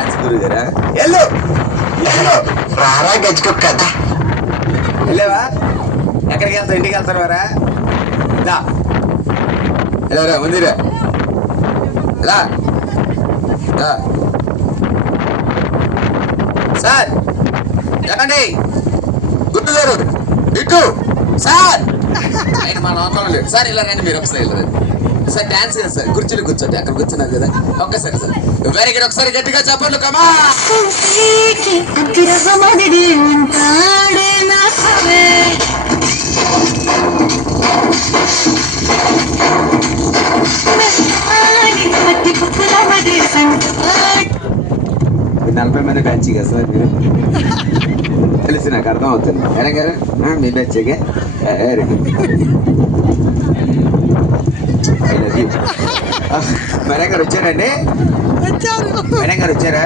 Dance గురువు గారా? ఎల్లు రారా గజ్జుకొక్క వెళ్ళావా? ఎక్కడికి వెళ్తావు? ఇంటికి వెళ్తారు వారా? వెళ్ళారా ముందురా సార్ ఎక్కండి గుర్తు గారు ఇటు సార్ ఆయన మా నమ్మకం లేదు సార్. ఇలా రండి మీరు ఒకసారి వెళ్ళరు సార్. డాన్స్ కదా సార్, కుర్చీలు కూర్చోండి. అక్కడ కూర్చున్నారు కదా ఒక్కసారి సార్. Very good. ఒకసారి గట్టిగా చెప్పండి కమా. నలభై మంది బ్యాచ్ కదా సార్ మీరు? తెలిసి నాకు అర్థం అవుతుంది. మేడం గారు మీ బ్యాచ్గా వెరీ గుడ్. మేడం గారు వచ్చారండి? మేడం గారు వచ్చారా?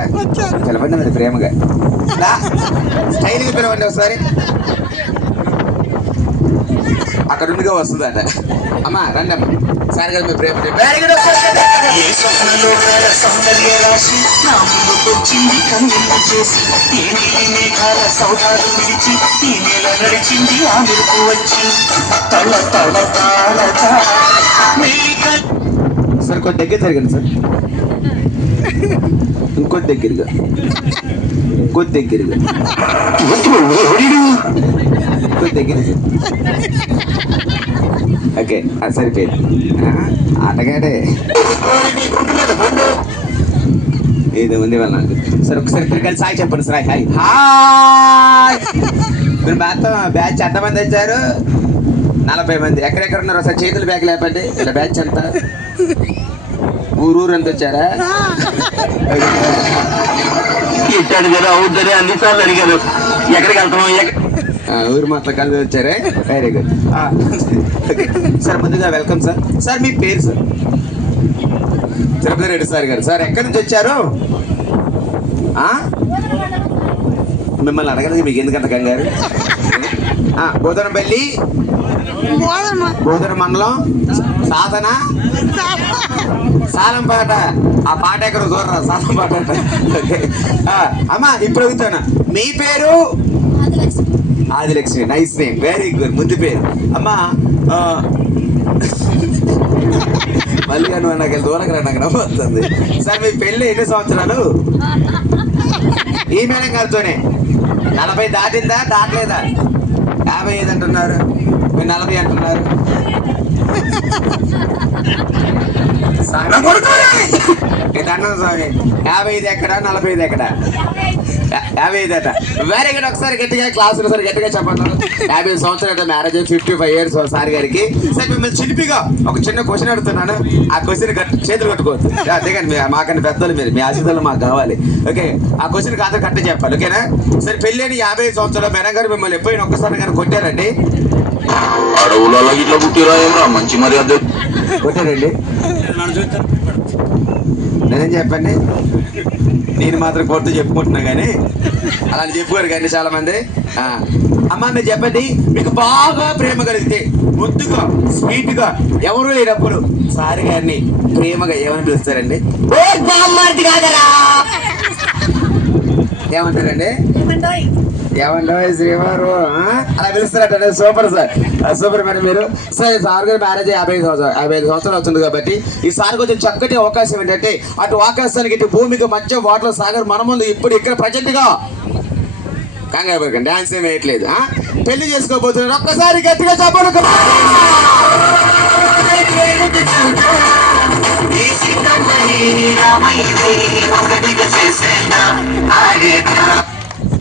పిలవండి మరి ప్రేమగా, స్టైల్గా పిలవండి ఒకసారి. అక్కడ ఉండిగా వస్తుందట. అమ్మా రండి అమ్మా. సార్ గారు మీ ప్రేమ. Very good. సార్ కొంచెం దగ్గర జరగండి సార్. ఇంకొద్ది దగ్గరగా, ఇంకొద్ది దగ్గరగా, ఇంకొద్ది దగ్గర సార్. ఓకే అది సరిపోయింది. ఆటగాడే ఏదో ఉంది వాళ్ళ నాకు. సార్ ఒకసారి కలిసి హాయ్ చెప్పండి సార్. Hi hi. మీరు బ్యాచ్ ఎంతమంది వచ్చారు? 40 మంది. ఎక్కడెక్కడ ఉన్నారు సార్? చేతులు బ్యాగ్ లేపండి. ఇలా బ్యాచ్ ఎంత? ఊరు ఎంత వచ్చారా? ఇచ్చాడు కదా అవుతారే అన్నిసార్లు అడిగారు. ఎక్కడికి వెళ్తున్నాం? ఊరు మాత్రం కలిసి వచ్చారే. Very good sir. ముందుగా వెల్కమ్ సార్. సార్ మీ పేరు సార్? తిరుపతి రెడ్డి సార్ గారు. సార్ ఎక్కడి నుంచి వచ్చారు? మిమ్మల్ని అడగలేదు, మీకు ఎందుకంత కంగారు? బోధనపల్లి, బోధన మండలం, సాధన, సాలంపాట. ఆ పాట ఎక్కడ చూడరా? సాలంపాట. అమ్మా ఇప్పుడు అడుగుతాను, మీ పేరు? Adilakshmi. Nice name, very good. ముందు పేరు అమ్మా. మళ్ళీ నువ్వు నాకు దూరంగా రా, నాకు నవ్వుతుంది. సార్ మీ పెళ్ళి ఎన్ని సంవత్సరాలు? ఈ మేడం గారితోనే 40 దాటిందా? దాటలేదా? 55 అంటున్నారు, మీరు 40 అంటున్నారు. 55 ఎక్కడ? 45 ఎక్కడ? 55 అట. Very good. ఒకసారి గట్టిగా క్లాసులు సార్ గట్టిగా చెప్పండి. 50 సంవత్సరాలు మ్యారేజ్, 55 years సార్ గారికి. సార్ మిమ్మల్ని చిలిపిగా ఒక చిన్న క్వశ్చన్ అడుగుతున్నాను. ఆ క్వశ్చన్ చేతులు కట్టుకోవద్దు. అంతేగాని మాకన్నా పెద్దలు మీరు, మీ ఆశీర్వాదాలు మాకు కావాలి. ఓకే, ఆ క్వశ్చన్ కాదు కరెక్ట్ చెప్పాలి. ఓకేనా? సరే పెళ్ళైన 50 సంవత్సరాలు మేడం గారు మిమ్మల్ని ఎప్పుడైనా ఒక్కసారి కానీ కొట్టారండి? అడవులలో ఇట్లా పుట్టిరా మంచి మర్యాద కొట్టారండి? నేనేం చెప్పండి, నేను మాత్రం కొడుతూ చెప్పుకుంటున్నా కానీ అలా చెప్పుకోరు కానీ చాలా మంది. అమ్మ మీరు చెప్పండి, మీకు బాగా ప్రేమ కలిగితే ముద్దుగా స్వీట్గా ఎవరు లేనప్పుడు సార్ గారిని ప్రేమగా ఏమని పిలుస్తారండి? ఏమంటారండి? ఏమంటా శ్రీవారు అలా పిలుస్తారట. సూపర్ సార్, సూపర్ మేడం మీరు. సార్ సార్ గారు మ్యారేజ్ 55 సంవత్సరాలు అవుతుంది కాబట్టి ఈ సార్ కొంచెం చక్కటి అవకాశం ఏంటంటే అటు ఆకాశానికి ఇటు భూమికి మధ్య వాటర్ సాగర్ మన ముందు ఇప్పుడు ఇక్కడ ప్రజెంట్ గా కంగారు పడకండి, డాన్స్ ఏం వేయట్లేదు. పెళ్లి చేసుకోబోతున్నారు. ఒక్కసారి గట్టిగా చెప్పండి.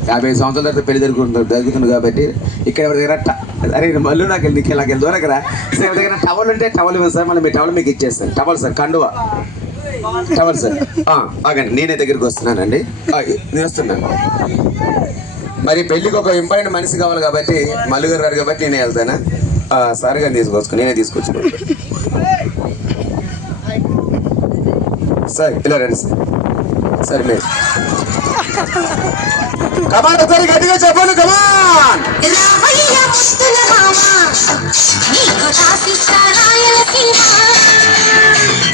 యాభై సంవత్సరాల తర్వాత పెళ్లి జరుగుతుంది కాబట్టి ఇక్కడ ఎవరి దగ్గర అరే మళ్ళీ నాకు వెళ్ళి దూరకరా సార్, ఎవరి దగ్గర టవల్ ఉంటే టవల్ ఇవ్వండి సార్. మళ్ళీ మీ టవల్ మీకు ఇచ్చేస్తాను. టవల్ సార్, కండువా టవల్ సార్. ఆగండి, నేనే దగ్గరికి వస్తున్నానండి. నేను వస్తున్నాను. మరి పెళ్ళికి ఒక ఇంపార్టెంట్ మనిషి కావాలి కాబట్టి మల్లుగారు గారు కాబట్టి నేనే వెళ్తానా? సార్ గారిని తీసుకొచ్చుకో, నేనే తీసుకొచ్చుకో సార్. ఇలా రండి సార్. సరే మీరు కమాన్ ఒకసారి గట్టిగా చెప్పండి. కమాన్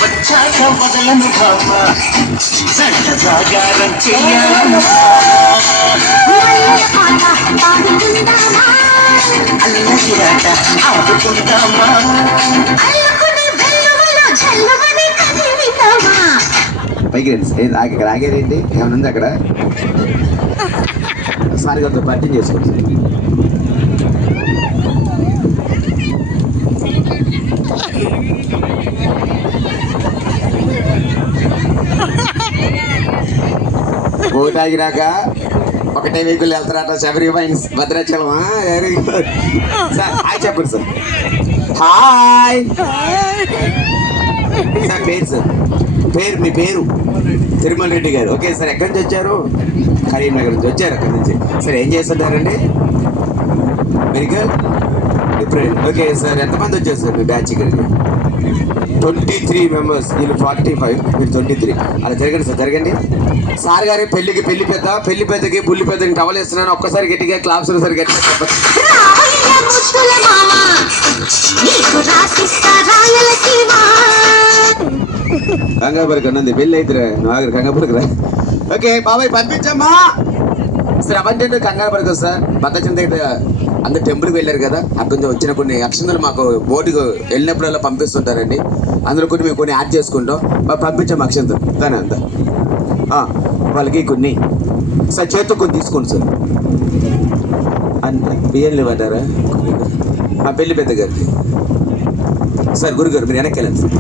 వచ్చాక మొదలను కామ జంట జాగారం చెయ్యాలమ్మా అల్లగిరాట ఆడుకుందామా పైకి రండి. ఇక్కడ ఆగేదేంటి? ఏమైనా ఉంది అక్కడ? సారి గారితో పరిచయం చేసుకోండి. తాగినాక ఒకటే వెహికల్ వెళ్తారట Sabari wines Bhadrachalam. Very good sir. Hi చెప్పండి సార్. Hi sir. పేరు సార్? మీ పేరు? తిరుమల రెడ్డి గారు. Okay sir. ఎక్కడి నుంచి వచ్చారు? కరీంనగర్ నుంచి వచ్చారు. అక్కడి నుంచి సార్. ఏం చేస్తుంటారండి? Medical different. Okay sir. ఎంతమంది వచ్చారు సార్ మీ బ్యాచ్ ఇక్కడికి? 23 members. వీళ్ళు 45, మీరు 23. అలా జరగండి సార్. జరగండి సార్ గారు. పెళ్లి పెద్దకి బుల్లి పెద్దకి టవల్ వేస్తున్నాను. ఒక్కసారి గట్టిగా క్లాప్స్ సార్. గట్టిగా చెప్పండి. కంగారు పడకండి. పెళ్ళి అయితే నాగరు కంగారు పడకరా. ఓకే బాబాయ్ పంపించమ్మా సార్. అవంటే కంగారు పడకదు సార్. భద్రాచలం దగ్గర అందరు టెంపుల్కి వెళ్ళారు కదా, అక్కడ నుంచి వచ్చిన కొన్ని అక్షంతలు మాకు బోటుకు వెళ్ళినప్పుడల్లా పంపిస్తుంటారండి. అందులో కొన్ని మేము కొన్ని యాడ్ చేసుకుంటాం. పంపించాము అక్షంతలు దాని అంతా వాళ్ళకి కొన్ని సార్. చేతితో కొన్ని తీసుకోండి సార్. బియ్యం లేవటారా? పెళ్లి పెద్ద గారికి సార్. గురుగారు మీరు వెనక్కి వెళ్ళండి సార్.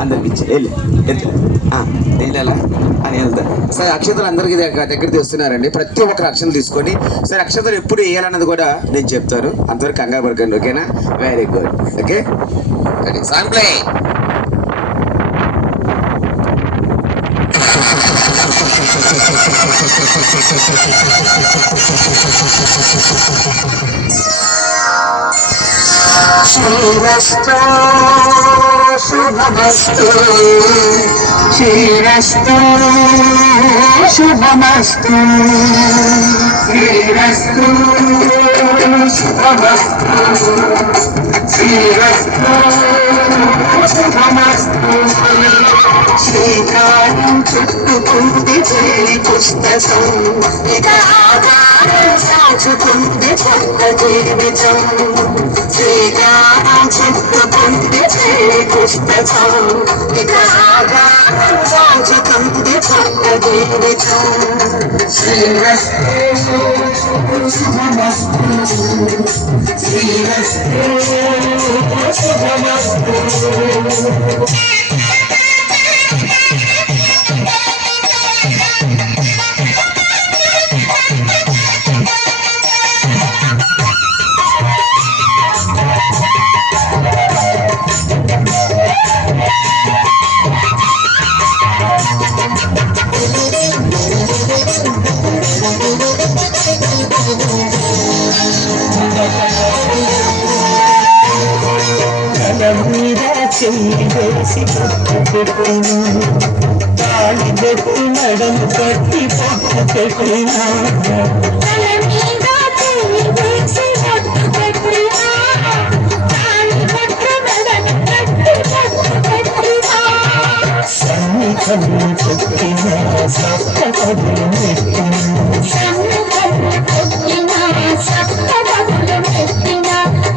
అందరికి ఇచ్చి వెళ్ళాలా అని వెళ్తారు సార్. అక్షతలు అందరికీ దగ్గర తెస్తున్నారండి. ప్రతి ఒక్కరు అక్షతలు తీసుకొని సార్ అక్షతలు ఎప్పుడు వేయాలన్నది కూడా నేను చెప్తాను. అంతవరకు కంగారు పడకండి. ఓకేనా? Very good. Okay song play. శ్రీరస్తు శుభమస్తు శ్రీరస్తు శుభమస్తు శ్రీరస్తు శుభమస్తు శ్రీరస్తు శుభమస్తు శ్రీకారం చుట్టుకుంది చెల్లి పుస్తకం ఇక ఆధారం సాచుకుంది కొత్త జీవితం శ్రీకారం చుట్టుకుంది చెల్లి పుస్తకం ఇక ఆధారం సాచుకుంది కొత్త జీవితం శ్రీరస్తు శుభమస్తు శ్రీరస్తు శుభమస్తు. చెయ్యి వేసి పెట్టినా తాళి పెట్టి నడము కట్టి పొట్టు పెట్టినా సన్నిధము పెట్టినా సప్తపదులు పెట్టినా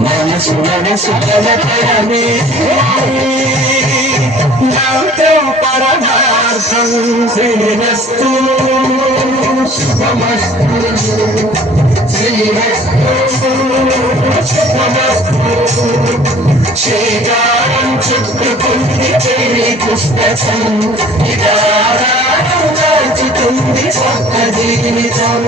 మనసు కలపడమే నాతో పరమార్థం శ్రీరస్తు శుభమస్తు శ్రీరస్తు శుభమస్తు శ్రీకారం చుట్టుకుంది చెల్లి పుస్తకం ఇదారం దాచుతుంది కొత్త జీవితం.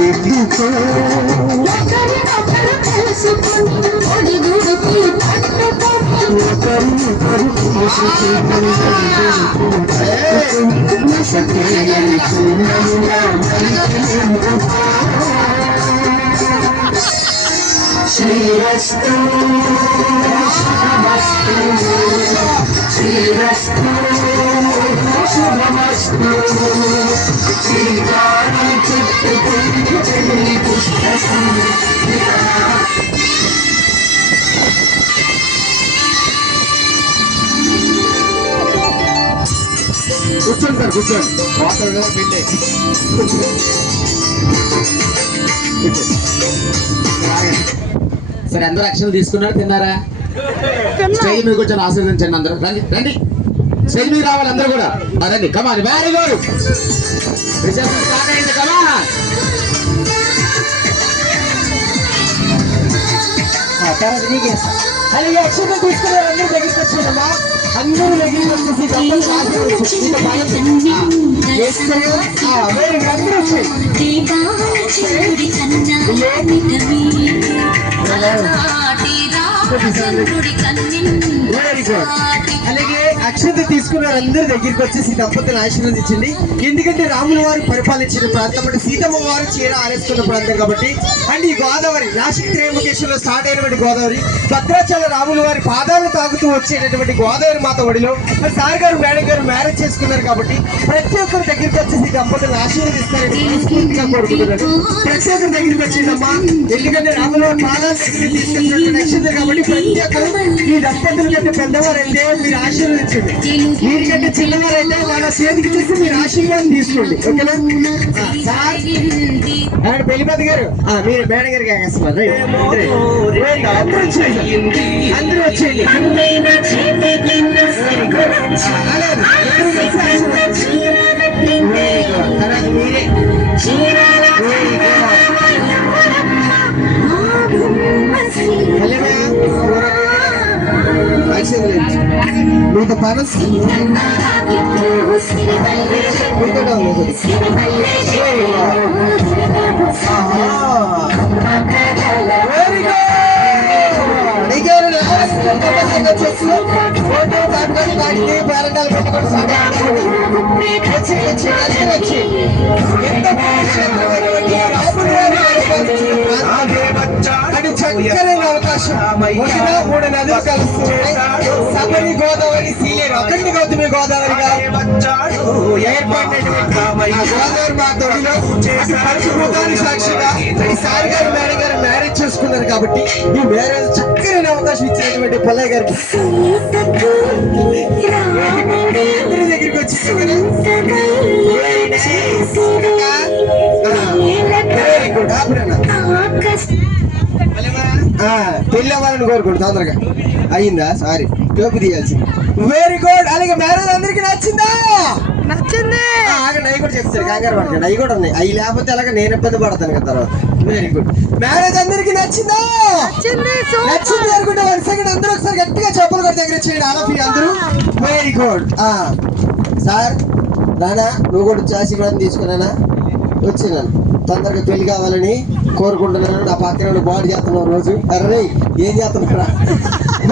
దిద్దుకో ఒకరినొకరు తెలుసుకొని ఒడిదుడుకులు పట్టుకొని ఒకరినొకరు తెలుసుకొని నసకేయని చిన్నముగా శ్రీరస్తు శుభమస్తు శ్రీరస్తు శుభమస్తు శ్రీకారం చుట్టుకుంటూ చెల్లి పుస్తకం కూర్చోండి సార్ కూర్చోండి వాటర్ వెళ్ళే సరే అందరూ అక్షరాలు తీసుకున్నారు, తిన్నారా? స్టేజ్ మీద కూర్చొని ఆశీర్వదించండి అందరూ. రండి రండి, స్టేజ్ మీద రావాలి అందరూ కూడా. రండి, కమాన్, వెరీ గుడ్. రిసెప్షన్ స్టార్ట్ అయింది, కమాన్. అలాగే అక్షరం తీసుకున్నారు అందరూ దగ్గరికి వచ్చారమ్మా. అందరూ దగ్గరికి వచ్చేసి అందరూ అలాగే అక్షత తీసుకున్నారు అందరి దగ్గరికి వచ్చేసి దంపతులు ఆశీర్వదించండి. ఎందుకంటే రాముల వారు పరిపాలించిన ప్రాంతం అంటే సీతమ్మ వారు చీర ఆరేసుకున్న ప్రాంతం కాబట్టి. అండ్ ఈ గోదావరి నాసిక్ త్రయంబకేశ్వరంలో స్టార్ట్ అయినటువంటి గోదావరి భద్రాచల రాముల వారి పాదాలను తాగుతూ వచ్చేటటువంటి గోదావరి మాత ఒడిలో మరి సార్ గారు మేడం గారు మ్యారేజ్ చేసుకున్నారు కాబట్టి ప్రతి ఒక్కరి దగ్గరికి వచ్చేసి దంపతులను ఆశీర్వదిస్తారని మనస్ఫూర్తిగా కోరుకుంటున్నారు. ప్రతి ఒక్కరి దగ్గరికి వచ్చిందమ్మా, ఎందుకంటే రాముల వారి పాదాల దగ్గరికి తీసుకెళ్ళినటువంటి నక్షత్రం కాబట్టి ప్రతి ఒక్కరు ఈ దంపతుల కంటే పెద్దవారైతే మీరు ఆశీర్వదించండి, మీరికంటే చిన్నవారైతే వాళ్ళ చేతికి చేసి మీరు ఆశీర్వాదం తీసుకోండి. ఓకేనా సార్ అండ్ పెళ్లి పెద్ద గారు మీరు మేడం గారికి అందరూ వచ్చేయండి, అందరూ వచ్చేయండి. తర్వాత మీరే మీతో పనస్ అది చక్కరైన అవకాశం. 3 నదులు కలుస్తున్నాయి, సబరి గోదావరి సీలేరు అఖండ గౌతమి గోదావరిగా ఏర్పడినటువంటి గోదావరి మా తొడిలో పంచభూతాలు సాక్షిగా ఈసారి గారు మేడం గారు మ్యారేజ్ చేసుకున్నారు కాబట్టి ఈ మ్యారేజ్ చక్కరైన అవకాశం ఇచ్చినటువంటి పుల్లయ్య గారికి దగ్గరికి వచ్చి పెళ్ళి అవ్వాలని కోరుకోండి తొందరగా. అయ్యిందా? సారీ, టోపి తీయాల్సింది. Very good. అలాగే మ్యారేజ్ అందరికి నచ్చిందా? నచ్చింది. అవి కూడా చెప్తారు, కంగారు పడకండి, అవి కూడా ఉన్నాయి. అవి లేకపోతే అలాగే నేను ఇబ్బంది పడతాను కదా తర్వాత. Very good. మ్యారేజ్ అందరికి నచ్చిందా? నచ్చింది అనుకుంటే 1 సెకండ్ అందరూ ఒకసారి గట్టిగా చెప్పులు కూడా దగ్గర చేయండి. ఆలోపి అందరూ. Very good. సార్ రానా, నువ్వు కూడా చేసి కూడా తీసుకున్నానా? వచ్చినాను, తొందరగా పెళ్లి కావాలని కోరుకుంటున్నాను. నా పక్కన బాడీ చేస్తున్నావు రోజు. అరే ఏం చేస్తున్నారా?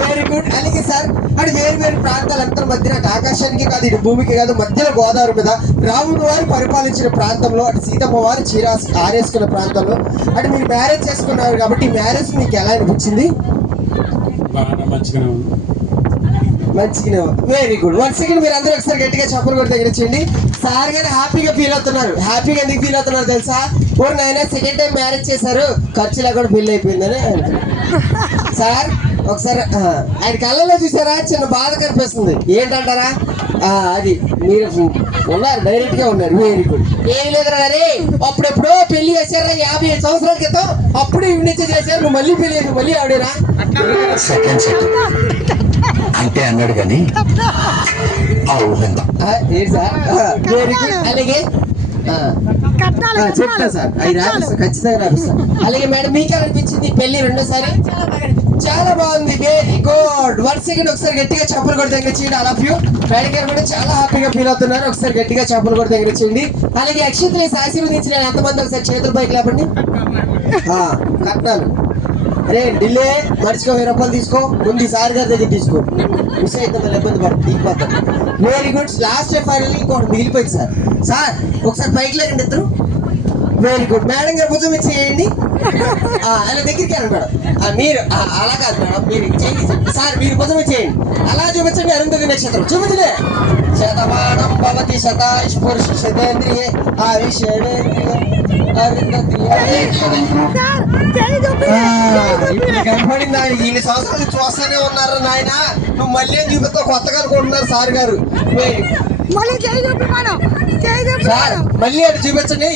Very good. అలాగే సార్ అది వేరు వేరు ప్రాంతాలు అంతా మధ్యన ఆకాశానికి కాదు ఇటు భూమికి కాదు మధ్యలో గోదావరి మీద రాముడు వారు పరిపాలించిన ప్రాంతంలో అటు సీతమ్మ వారు చీర ఆరేసుకున్న ప్రాంతంలో అటు మీరు మ్యారేజ్ చేసుకున్నారు కాబట్టి మ్యారేజ్ మీకు ఎలా అనిపించింది? మంచిగా. Very good. 1 సెకండ్ మీరు అందరూ ఒకసారి గట్టిగా చెప్పలు కూడా దగ్గర చేయండి. సార్ గారు హ్యాపీగా ఫీల్ అవుతున్నారు. హ్యాపీగా ఎందుకు ఫీల్ అవుతున్నారు తెలుసా? ఓరు నాయన సెకండ్ టైం మ్యారేజ్ చేశారు, ఖర్చు లేకుండా బిల్ అయిపోయిందని. సార్ ఒకసారి ఆయన కళ్ళలో చూసారా చిన్న బాధ కనిపిస్తుంది, ఏంటంటారా? అది మీరు ఉన్నారు, డైరెక్ట్ గా ఉన్నారు. Very good. ఏం లేదురా అరే అప్పుడెప్పుడో పెళ్లి చేశారా 50 సంవత్సరాల క్రితం, అప్పుడు ఇవి చేశారు, నువ్వు మళ్ళీ పెళ్లి చేసి మళ్ళీ ఆవిడేనా? అంటే అన్నాడు కానీ ఏంటి సార్? Very good. అలాగే చెప్తా సార్, అవి రాపిస్తా, ఖచ్చితంగా రాపిస్తా. అలాగే మేడం మీకు అనిపించింది పెళ్లి రెండోసారి? చాలా బాగుంది, వెరీ గుడ్. 1 సెకండ్ ఒకసారి గట్టిగా చప్పులు కూడా తగ్గించండి. I love you. మేడం గారు కూడా చాలా హ్యాపీగా ఫీల్ అవుతున్నారు. ఒకసారి గట్టిగా చప్పులు కూడా తగ్గించండి. అలాగే అక్షింతలు వేసి ఆశీర్వదించిన ఎంతమంది ఒకసారి చేతులు పైకి లేపండి. కట్టాను. అరే డిలే మర్చిపో, 1000 రూపాయలు తీసుకో. ముందు సార్ గారి దగ్గర తీసుకో. మిస్ అయితే మళ్ళీ ఇబ్బంది పడుతుంది. Very good. లాస్ట్ ఫైనల్ ఇంకోటి మిగిలిపోయింది సార్. సార్ ఒకసారి పైకి లేకండి ఇద్దరు. Very good. మేడం గారు భుజం మీద చేయండి. అలా దగ్గరికి వెళ్ళండి మేడం. మీరు అలా కాదు మేడం, మీరు చేయండి సార్. మీరు భుజం మీద చేయండి. అలా చూపించండి. అరుంధతి నక్షత్రం చూపించలే. శతమానం భవతి శతాయుష్ పురుష శతేంద్రియ ఆయుష్యేంద్రియ అరుంధతి. ఇప్పుడు కనపడిందా? ఇన్ని సంవత్సరాలు చూస్తూనే ఉన్నారు నాయన. నువ్వు మళ్ళీ ఏం చూపిస్తావు కొత్తగా అనుకుంటున్నారు సార్ గారు. సార్ మళ్ళీ అది చూపించండి.